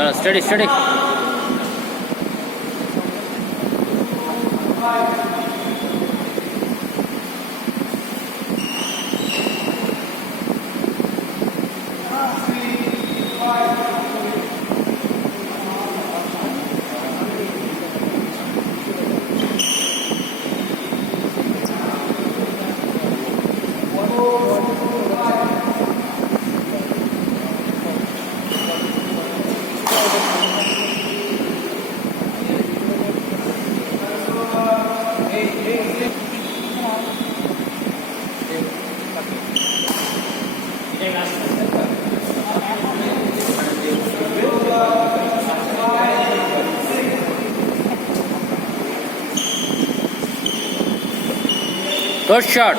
चलो study study. Good shot.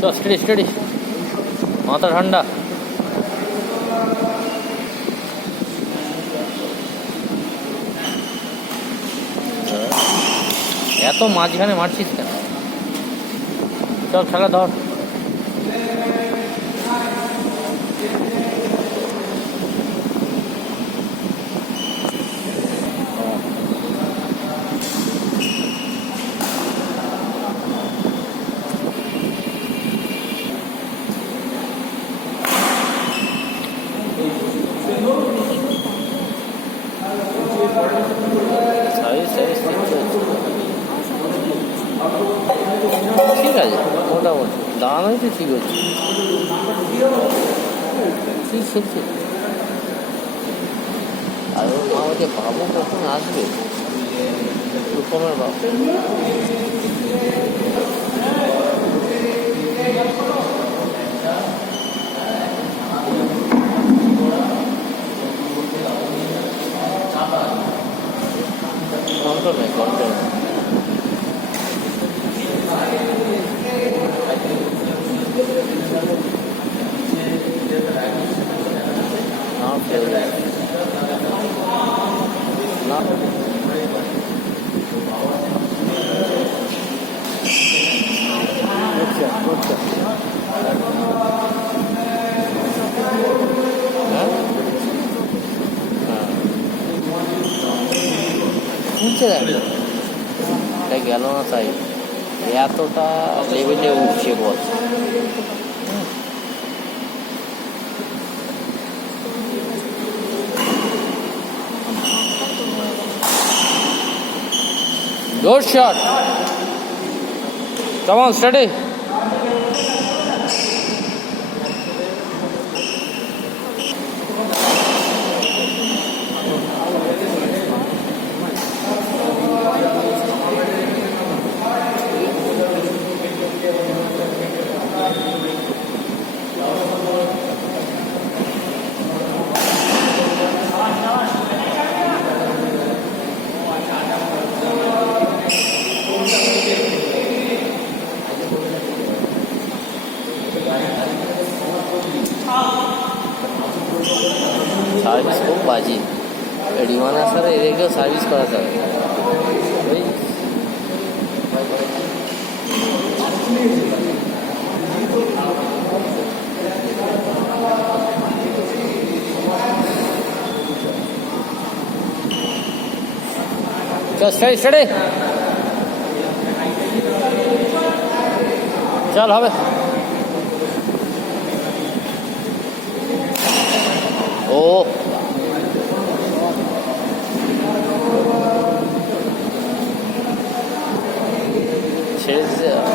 तो study study माथा ठंडा এত মাঝখানে মারছিস কেন? চল খেলা ধর। ঠিক আছে মোটামুটি দাঁড়ানোই তো ঠিক হচ্ছে। ঠিক খেলছে আর ওর মা বলছে বাবু কখন আসবে, রূপমের বাবু। কন্ট্রোল নেই কন্ট্রোল গেল না তাই এতটা লেভেলে উঠছে বল। Good shot. Come on, steady. Service খুব বাজে, রিমানার সাথে এদেরকেও সার্ভিস করাতে হবে। ওই চল স্টাডি স্টাডি চল হবে। ছেড়ে দিতে